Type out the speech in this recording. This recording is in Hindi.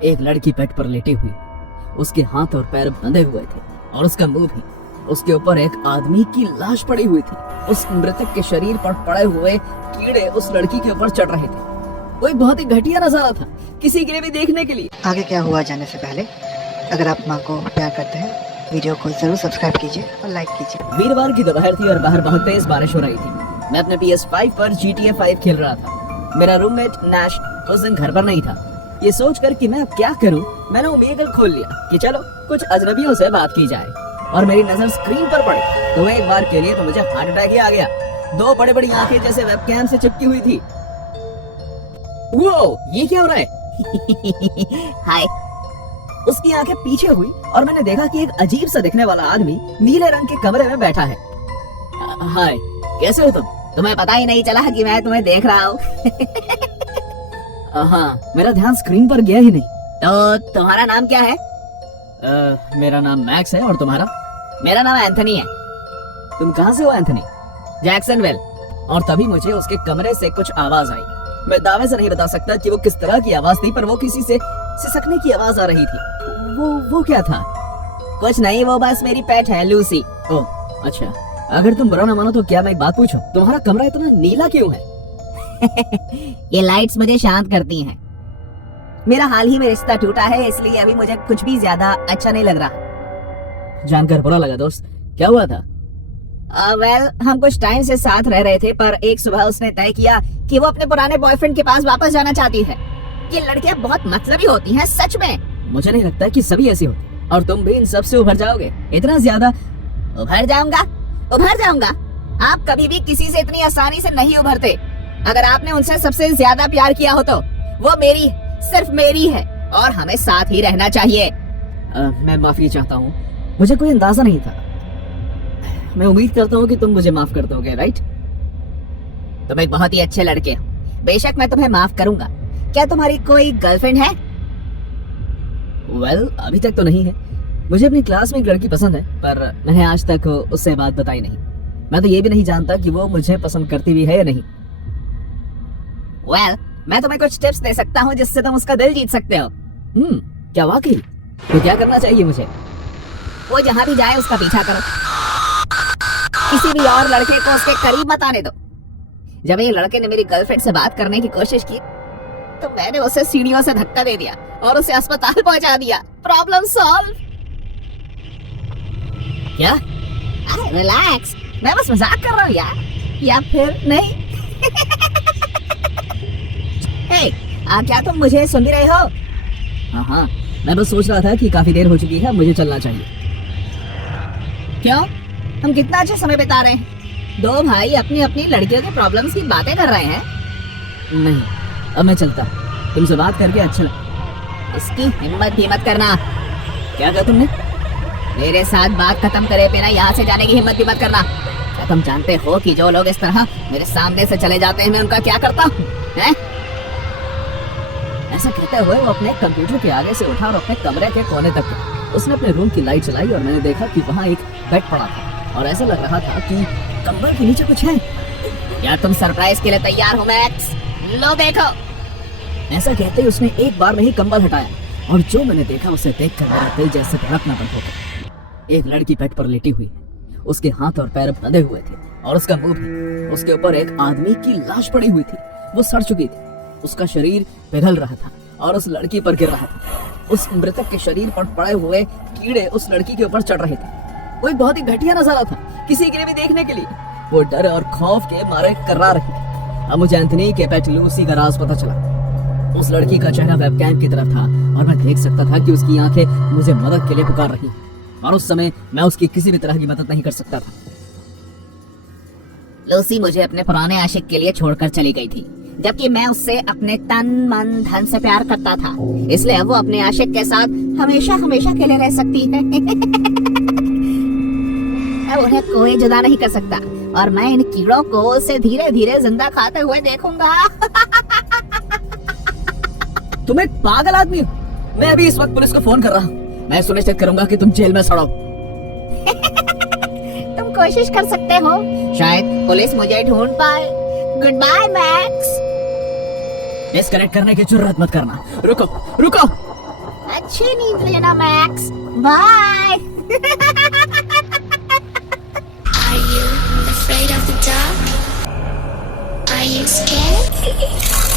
एक लड़की बेड पर लेटी हुई, उसके हाथ और पैर बंधे हुए थे और उसका मुंह भी। उसके ऊपर एक आदमी की लाश पड़ी हुई थी। उस मृतक के शरीर पर पड़े हुए कीड़े उस लड़की के ऊपर चढ़ रहे थे। वो एक बहुत ही घटिया नजारा था, किसी के लिए भी देखने के लिए। आगे क्या हुआ जाने से पहले अगर आप माँ को प्यार करते हैं, वीडियो को जरूर सब्सक्राइब कीजिए और लाइक कीजिए। वीरवार की दोपहर थी और बाहर बहुत तेज बारिश हो रही थी। मैं अपने PS5 पर GTA 5 खेल रहा था। मेरा रूममेट नैश उस दिन घर पर नहीं था। ये सोचकर कि मैं अब क्या करूं, मैंने ओमेगल खोल लिया कि चलो कुछ अजनबियों से बात की जाए। और मेरी नजर स्क्रीन पर पड़ी तो एक बार के लिए तो मुझे हार्ट अटैक ही आ गया। दो बड़ी बड़ी आंखें जैसे वेबकैम से चिपकी हुई थी। वो ये क्या हो रहा है? हाय। उसकी आंखें पीछे हुई और मैंने देखा कि एक अजीब सा दिखने वाला आदमी नीले रंग के कमरे में बैठा है। हाय, कैसे हो तुम? तुम्हें पता ही नहीं चला कि मैं तुम्हें देख रहा हूँ। हाँ, मेरा ध्यान स्क्रीन पर गया ही नहीं। तो तुम्हारा नाम क्या है? मेरा नाम मैक्स है। और तुम्हारा? मेरा नाम एंथनी है। तुम कहाँ से हो एंथनी? जैक्सनविल। और तभी मुझे उसके कमरे से कुछ आवाज आई। मैं दावे से नहीं बता सकता कि वो किस तरह की आवाज थी, पर वो किसी से सिसकने की आवाज आ रही थी। वो क्या था? कुछ नहीं, वो बस मेरी पेट है लूसी। ओह अच्छा, अगर तुम बुरा ना मानो तो क्या मैं एक बात पूछूं? तुम्हारा कमरा इतना नीला क्यों है? ये लाइट्स मुझे शांत करती हैं। मेरा हाल ही में रिश्ता टूटा है, इसलिए अभी मुझे कुछ भी ज्यादा अच्छा नहीं लग रहा। जानकर बुरा लगा दोस्त, क्या हुआ था? वेल, हम कुछ टाइम से साथ रह रहे थे, पर एक सुबह उसने तय किया कि वो अपने पुराने बॉयफ्रेंड के पास वापस जाना चाहती है। ये लड़कियां बहुत मतलबी होती हैं, सच में। मुझे नहीं लगता कि सभी ऐसी होती, और तुम भी इन सब से उभर जाओगे। इतना ज्यादा? उभर जाऊंगा? आप कभी भी किसी से इतनी आसानी से नहीं उभरते। अगर आपने उनसे सबसे ज्यादा प्यार किया हो तो वो मेरी, सिर्फ मेरी है, और हमें साथ ही रहना चाहिए। मैं माफी चाहता हूँ, मुझे कोई अंदाजा नहीं था। मैं उम्मीद करता हूँ कि तुम मुझे माफ कर दोगे, राइट? तुम एक बहुत ही अच्छे लड़के हो, बेशक मैं तुम्हें माफ करूंगा। क्या तुम्हारी कोई गर्लफ्रेंड है? वेल, अभी तक तो नहीं है। मुझे अपनी क्लास में एक लड़की पसंद है, पर मैंने आज तक उससे बात बताई नहीं। मैं तो ये भी नहीं जानता कि वो मुझे पसंद करती भी है या नहीं। वेल, मैं तुम्हें कुछ टिप्स दे सकता हूँ जिससे तुम उसका दिल जीत सकते हो। क्या वाकई? तो क्या करना चाहिए मुझे? वो जहाँ भी जाए उसका पीछा करो। किसी भी और लड़के को उसके करीब मत आने दो। जब एक लड़के ने मेरी गर्लफ्रेंड से बात करने की कोशिश की तो मैंने उसे सीढ़ियों से धक्का दे दिया और उसे अस्पताल पहुंचा दिया। Problem solve. क्या? रिलैक्स, मैं बस मजाक कर रहा हूँ यार। या फिर नहीं? हे, क्या तुम मुझे सुन भी रहे हो? हाँ, मैं बस सोच रहा था कि काफी देर हो चुकी है, मुझे चलना चाहिए। क्यों? हम कितना अच्छा समय बिता रहे हैं। दो भाई अपनी अपनी लड़कियों के प्रॉब्लम्स की बातें कर रहे हैं। नहीं, अब मैं चलता। तुमसे बात करके अच्छा लगा। इसकी हिम्मत ही मत करना। क्या कहा तुमने? मेरे साथ बात खत्म करे बिना यहाँ से जाने की हिम्मत भी मत करना। क्या तुम जानते हो कि जो लोग इस तरह मेरे सामने से चले जाते हैं, मैं उनका क्या करता हूँ? ऐसा कहते हुए वो अपने कंप्यूटर के आगे से उठा और अपने कमरे के कोने तक गया। उसने अपने रूम की लाइट जलाई और मैंने देखा कि वहाँ एक बेड पड़ा था और ऐसा लग रहा था कि कंबल के नीचे कुछ है। क्या तुम सरप्राइज के लिए तैयार हो मैक्स? लो देखो। ऐसा कहते ही उसने एक बार में ही कंबल हटाया और जो मैंने देखा उसे देखकर मेरा दिल जैसे धड़कना बंद हो गया। एक लड़की बेड पर लेटी हुई, उसके हाथ और पैर बंधे हुए थे और उसका मुंह भी। उसके ऊपर एक आदमी की लाश पड़ी हुई थी, वो सड़ चुकी थी। उसका शरीर पिघल रहा था और उस लड़की पर गिर रहा था। उस मृतक के शरीर पर पड़े हुए कीड़े उस लड़की के ऊपर चढ़ रहे थे। वो एक बहुत ही घटिया नजारा था, किसी के लिए भी देखने के लिए। वो डर और खौफ के मारे कर्रा रही थी। अब मुझे एंथनी के पेट लूसी का राज पता चला। उस लड़की का चेहरा वेबकैम की तरफ था और मैं देख सकता था कि उसकी आंखें मुझे मदद के लिए पुकार रही, और उस समय मैं उसकी किसी भी तरह की मदद नहीं कर सकता था। लूसी मुझे अपने पुराने आशिक के लिए छोड़कर चली गई थी, जबकि मैं उससे अपने तन मन धन से प्यार करता था। इसलिए अब वो अपने आशिक के साथ हमेशा हमेशा के लिए रह सकती है। अब उन्हें कोई जुदा नहीं कर सकता और मैं इन कीड़ों को उसे धीरे धीरे जिंदा खाते हुए देखूंगा। तुम एक पागल आदमी हो। मैं अभी इस वक्त पुलिस को फोन कर रहा हूँ। मैं सुनिश्चित करूंगा कि तुम जेल में सड़ो। तुम कोशिश कर सकते हो, शायद पुलिस मुझे ढूंढ पाए। Good bye max. डिस्कनेक्ट करने की जरूरत मत करना। रुको। अच्छी नींद लेना Max, bye. Are you afraid of the dark? Are you scared?